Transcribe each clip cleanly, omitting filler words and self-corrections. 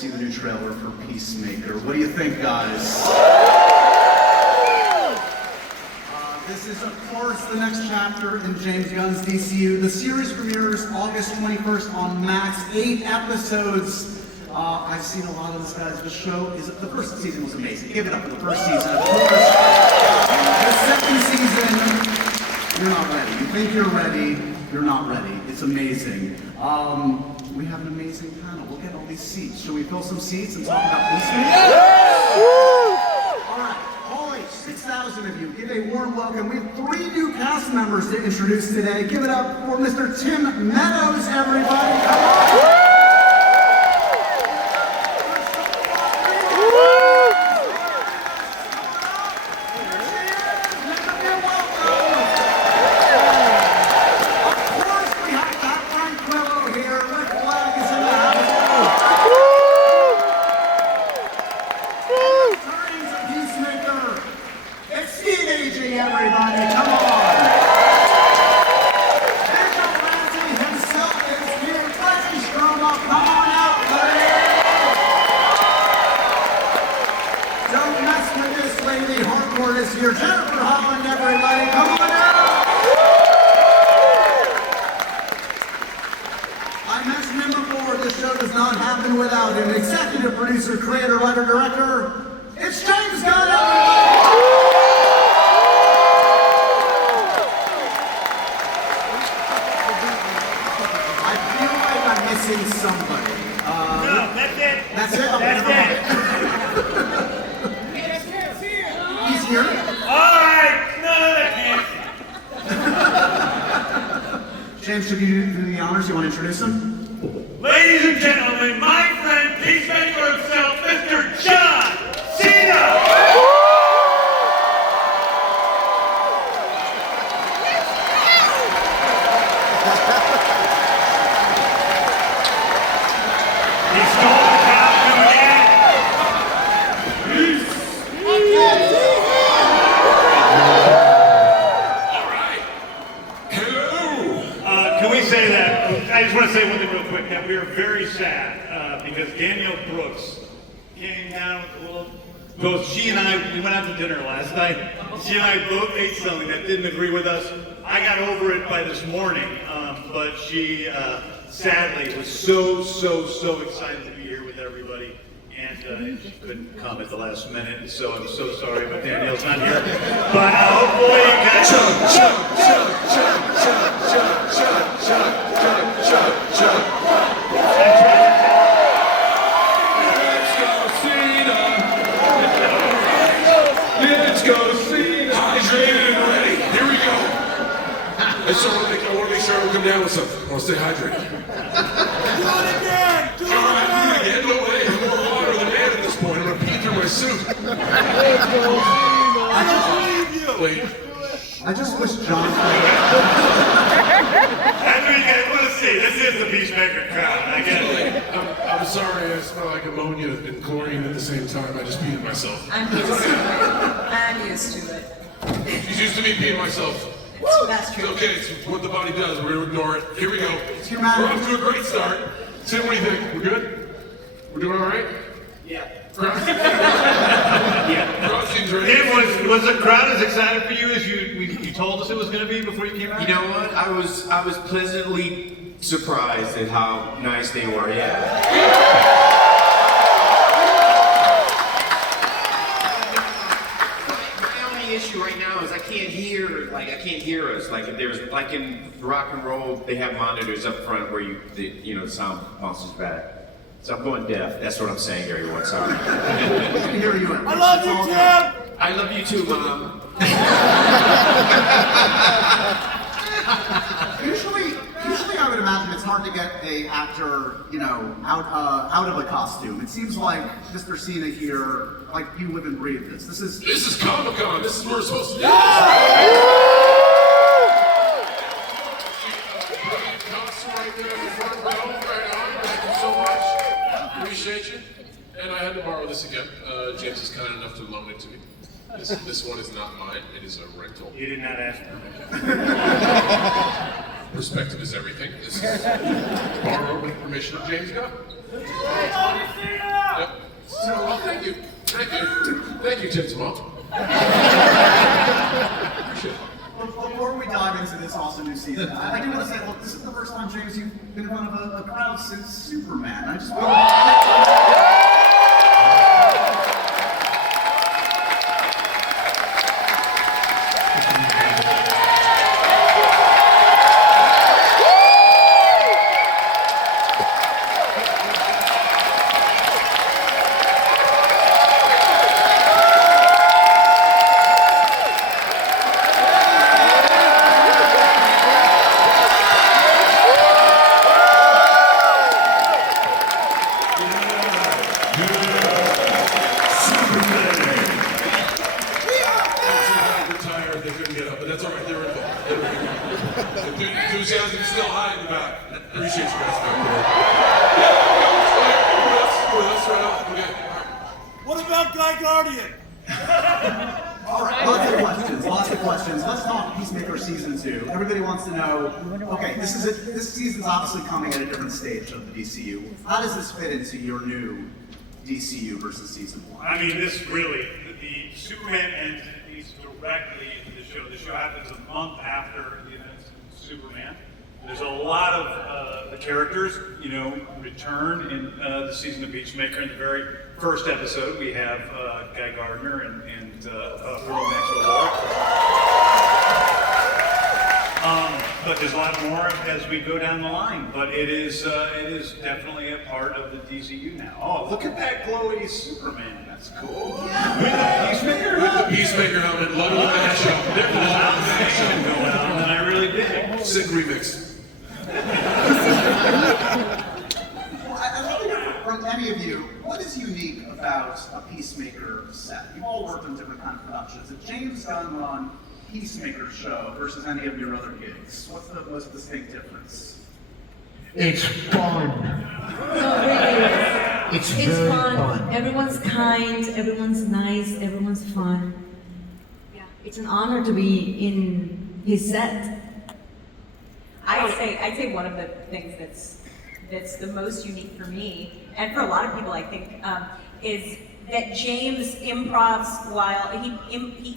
See the new trailer for Peacemaker. What do you think, guys? This is, of course, the next chapter in James Gunn's DCU. The series premieres August 21st on Max. 8 episodes. I've seen a lot of this, guys. The show is, the first season was amazing. Give it up for the first season. Of course, the second season, you're not ready. You think you're ready, you're not ready. It's amazing. We have an amazing panel. We'll get all these seats. Should we fill some seats and talk about Peacemaker? Yeah! All right, holy 6,000 of you. Give a warm welcome. We have 3 new cast members to introduce today. Give it up for Mr. Tim Meadows, everybody. Come on. Everybody, come on! Vigilante himself is here. Clancy Stromo, come on out, buddy! Don't mess with this lady. Hardcore is here. Jennifer Holland, everybody, come on out! I mentioned him before. This show does not happen without an executive producer, creator, writer, director. It's James Gunn, everybody! Missing somebody. No, that's it. That's it? Okay, that's it. He's here. All right. No, I can't. James, should you do the honors? You want to introduce him? Ladies and gentlemen, my friend Peacemaker himself, Mr. John Cena. I just want to say one thing real quick, that we are very sad because Danielle Brooks came down with a little, both she and I, we went out to dinner last night. She and I both ate something that didn't agree with us. I got over it by this morning, but she sadly was so excited to be here with everybody. And she couldn't come at the last minute, so I'm so sorry, but Danielle's not here. But hopefully you guys... Let's go, Cena! Hydrated and ready. Here we go. I want to make sure I don't come down with something. I want to stay hydrated. Do it again! Do it again! No way. I'm more water than man at this point. I'm going to pee through my suit. I don't believe you! Wait. I just wish John... That's what you guys want to see. This is the Peacemaker crowd. I get it. I'm sorry. I smell like ammonia and chlorine at the same time. I just peed myself. I'm used to it. I'm used to it. She's used to me peeing myself. That's true. It's okay. It's what the body does. We're going to ignore it. Here we go. We're humanity. off to a great start. Tim, what do you think? We're good? We're doing all right? Yeah. Crowd seems ready. Tim, was the crowd as excited for you as you told us it was going to be before you came out? You know what? I was pleasantly surprised at how nice they were. Yeah. My only issue right now is I can't hear us. Like if there's like in rock and roll, they have monitors up front where the sound bounces back. So I'm going deaf. That's what I'm saying, everyone. Sorry. We can hear you. I love you, Tim! I love you too, Mom. Usually I would imagine it's hard to get an actor, out of a costume. It seems like Mr. Cena here, like you live and breathe this. This is Comic-Con. This is where we're supposed to do. Costume right there in the front row. Right on. Thank you so much. Appreciate you. And I had to borrow this again. James is kind enough to loan it to me. This one is not mine. It is a rental. You did not ask for it. Perspective is everything. This is borrowed with permission of James Gunn. Hey, you, Tim Tomato. Appreciate it. Before we dive into this awesome new season, I do want to say, look, this is the first time, James, you've been in front of a crowd since Superman. I just want to... Retired, they couldn't get up, but that's all right. They were involved. The enthusiasm's still high in the back. Appreciate you guys back there. Yeah, with us right on. Okay. All right. What about Guy Guardian? All right, lots of questions. Let's talk Peacemaker Season 2. Everybody wants to know, okay, this season's obviously coming at a different stage of the DCU. How does this fit into your new DCU versus Season 1? I mean, this really, the Superman ends leads directly into the show. The show happens a month after the events of Superman. There's a lot of the characters, return in the season of Peacemaker. In the very first episode, we have Guy Gardner and Pearl Maxwell Lord. But there's a lot more as we go down the line. But it is definitely a part of the DCU now. Oh, look at that glowy Superman. That's cool. With the Peacemaker? With the Peacemaker helmet, love the mashup. There's a lot of action going on, and I really dig. Sick remix. Well, I'd love to hear from any of you, what is unique about a Peacemaker set? You've all worked on different kind of productions. A James Gunn run Peacemaker show versus any of your other gigs. What's the most distinct difference? It's fun. No, it really is. It's It's very fun. fun. Everyone's kind, everyone's nice, everyone's fun. Yeah, it's an honor to be in his set. I'd say one of the things that's the most unique for me, and for a lot of people, I think, is that James improvs while he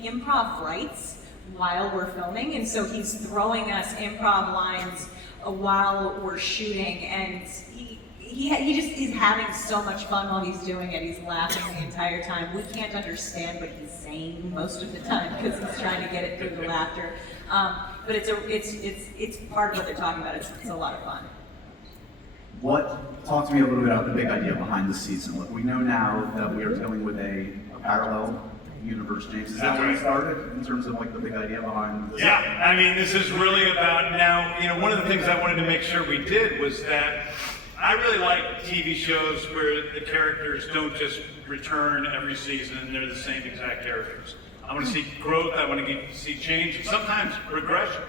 improv writes while we're filming, and so he's throwing us improv lines while we're shooting, and he just is having so much fun while he's doing it. He's laughing the entire time. We can't understand what he's saying most of the time because he's trying to get it through the laughter. But it's part of what they're talking about. It's a lot of fun. Talk to me a little bit about the big idea behind the season. Look, we know now that we are dealing with a parallel universe, James. Is that where you started in terms of like the big idea behind this? Yeah, I mean, this is really about now, one of the things I wanted to make sure we did was that I really like TV shows where the characters don't just return every season and they're the same exact characters. I want to see growth, I want to see change, and sometimes regression.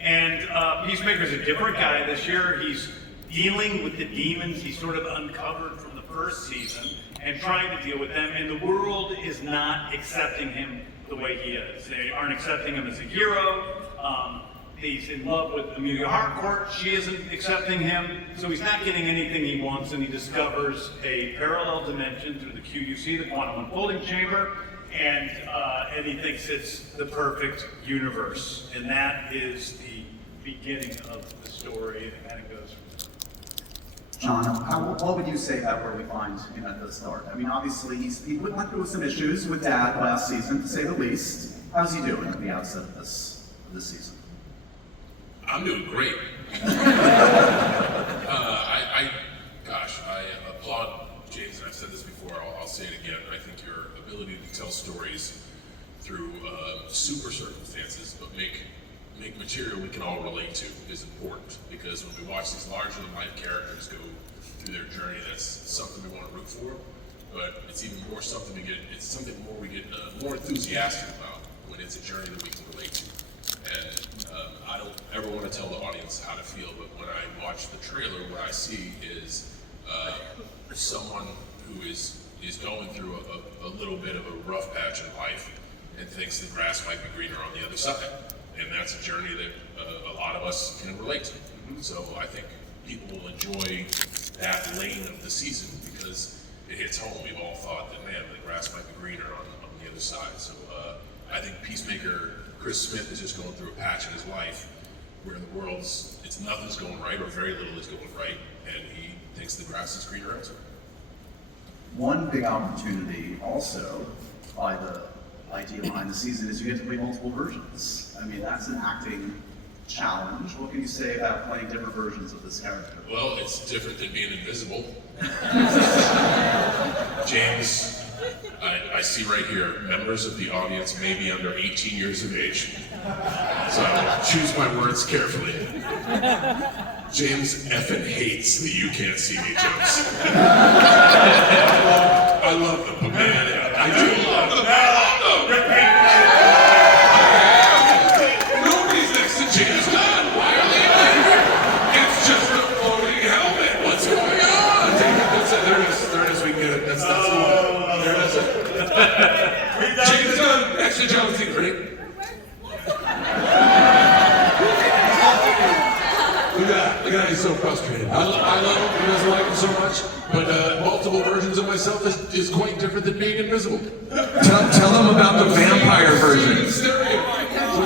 And Peacemaker's a different guy this year. He's dealing with the demons he sort of uncovered from the first season and trying to deal with them, and the world is not accepting him the way he is. They aren't accepting him as a hero. He's in love with Amelia Harcourt. She isn't accepting him, so he's not getting anything he wants, and he discovers a parallel dimension through the QUC, the quantum unfolding chamber, and he thinks it's the perfect universe, and that is the beginning of the story, and kind of goes from there. John, what would you say about where we find him at the start? I mean, obviously, he went through some issues with Dad last season, to say the least. How's he doing at the outset of this season? I'm doing great. I applaud James, and I've said this before, I'll say it again. I think your ability to tell stories through super circumstances, but make material we can all relate to is important, because when we watch these larger than life characters go through their journey, that's something we want to root for, but it's even more something we get more enthusiastic about when it's a journey that we can relate to. And I don't ever want to tell the audience how to feel, but when I watch the trailer, what I see is someone who is going through a little bit of a rough patch in life and thinks the grass might be greener on the other side. And that's a journey that a lot of us can relate to. So I think people will enjoy that lane of the season, because it hits home. We've all thought that, man, the grass might be greener on the other side. So I think Peacemaker, Chris Smith is just going through a patch in his life where the world's, nothing's going right or very little is going right, and he thinks the grass is greener elsewhere. One big opportunity also by the idea behind the season is you get to play multiple versions. I mean, that's an acting challenge. What can you say about playing different versions of this character? Well, it's different than being invisible. James, I see right here, members of the audience may be under 18 years of age. So choose my words carefully. James effing hates the "you can't see me" jokes. I love them, but man, I do love them. Nobody's next to James Gunn. Why are they there? It's just a floating helmet. What's going on? That's it. There it is. There it is. We get it. That's the one. There it is. James Gunn, extra Jones, ready? Look at that, he's so frustrated. I love him, he doesn't like him so much, but multiple versions of myself is quite different than being invisible. Tell him about the vampire version.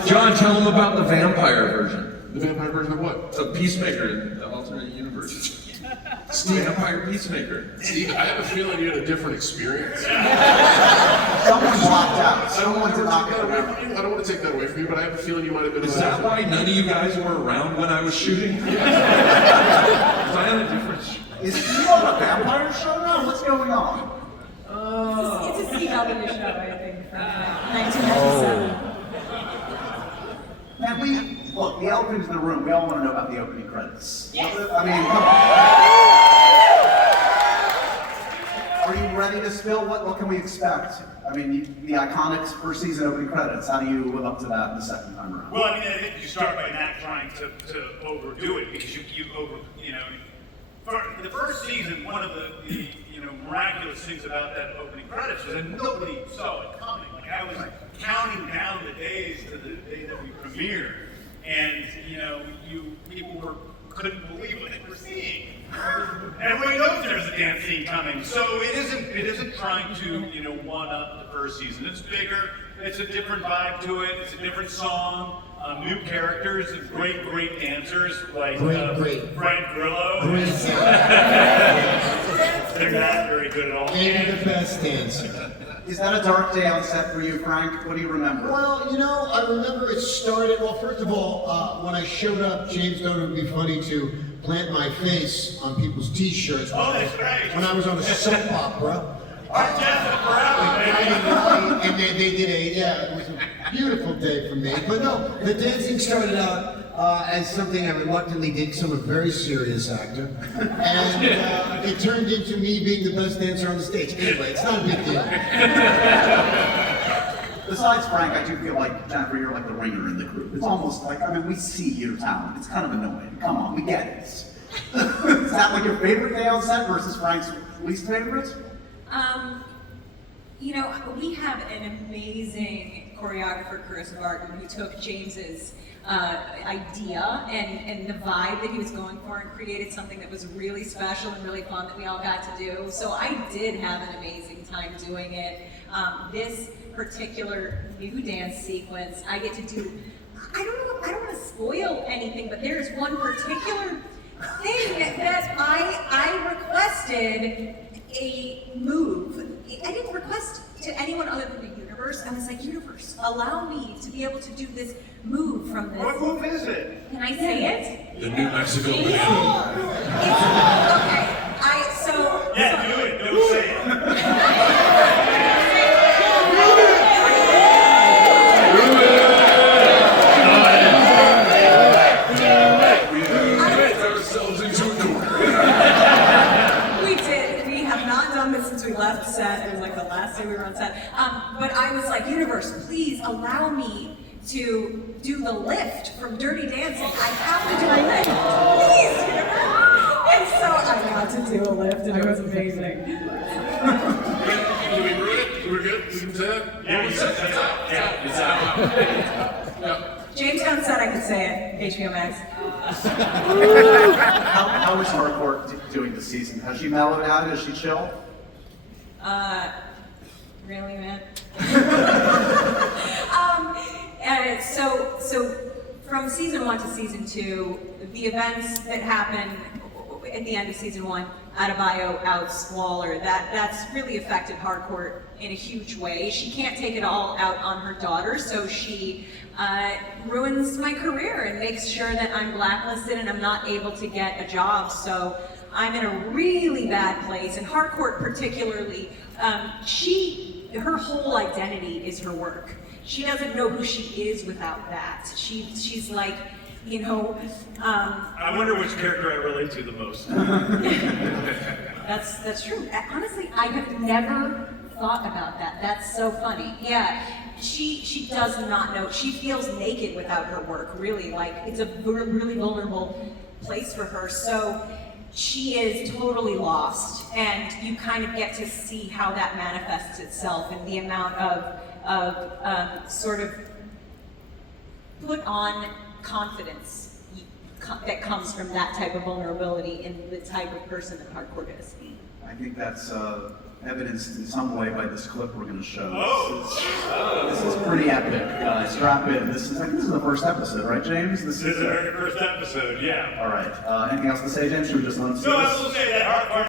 John, tell him about the vampire version. The vampire version of what? The Peacemaker in the alternate universe. Steve, Vampire Peacemaker. Steve, I have a feeling you had a different experience. Someone blocked out. Someone did not get I around. don't want to take that away from you, but I have a feeling you might have been. Is that why none of you guys were around when I was shooting? Was I on a different show? Is he on a vampire show now? What's going on? It's a CW show, I think, from 1997. Man, look, the elephant in the room, we all want to know about the opening credits. Yes. I mean, come on. Are you ready to spill? What can we expect? I mean, the iconic first season opening credits, how do you live up to that the second time around? Well, I mean, I think you start by not trying to overdo it because you for the first season, one of the miraculous things about that opening credits was that nobody saw it coming. Like I was counting down the days to the day that we premiered, and people couldn't believe what they were seeing. Everybody knows there's a dance scene coming, so it isn't trying to one up the first season. It's bigger. It's a different vibe to it. It's a different song. New characters, great dancers like Frank Grillo. They're not very good at all. Maybe the best dancer. Is that a dark day on set for you, Frank? What do you remember? Well, I remember it started, well, first of all, when I showed up, James thought it would be funny to plant my face on people's t-shirts. Oh, that's right. When I was on a soap opera. And And they did it was a beautiful day for me. But no, the dancing started out as something I reluctantly did because I'm a very serious actor. And it turned into me being the best dancer on the stage. Anyway, it's not a big deal. Besides Frank, I do feel like, Jennifer, you're like the ringer in the group. It's almost like, we see your talent. It's kind of annoying. Come on, we get it. Is that like your favorite day on set versus Frank's least favorite? We have an amazing choreographer, Chris Barton, who took James's idea and the vibe that he was going for and created something that was really special and really fun that we all got to do. So I did have an amazing time doing it. This particular new dance sequence, I get to do, I don't want to spoil anything, but there's one particular thing that I requested a move. I didn't request to anyone other than the universe. I was like, universe, allow me to be able to do this move from this. What move is it? Can I say it? The New Mexico banana. Okay. Yeah, do it. Don't say it. Left set, it was like the last day we were on set. But I was like, universe, please allow me to do the lift from Dirty Dancing. I have to do a lift, please, universe. And so I got to do a lift, and it was amazing. Did we ruin it? We're good? We can say that? Yeah, you said that. Yeah, it's out. Yeah. James Gunn said I could say it. HBO Max. How is Hardcore doing this season? Has she mellowed out? Is she chill? Really, man? So from season 1 to season 2, the events that happen at the end of season 1, Adebayo outs Waller, that's really affected Harcourt in a huge way. She can't take it all out on her daughter, so she ruins my career and makes sure that I'm blacklisted and I'm not able to get a job. So I'm in a really bad place, and Harcourt particularly, her whole identity is her work. She doesn't know who she is without that. She's like, you know. I wonder which character I relate to the most. That's true. Honestly, I have never thought about that. That's so funny. Yeah, she does not know. She feels naked without her work. Really, like it's a really vulnerable place for her. So she is totally lost, and you kind of get to see how that manifests itself and the amount of sort of put on confidence that comes from that type of vulnerability in the type of person that Harcourt is. I think that's evidenced in some way by this clip we're going to show. This is pretty epic. Strap in. This is the first episode, right, James? This is the very first episode, yeah. All right. Anything else to say, James? Should we just let him see No, this? I will say that Harcourt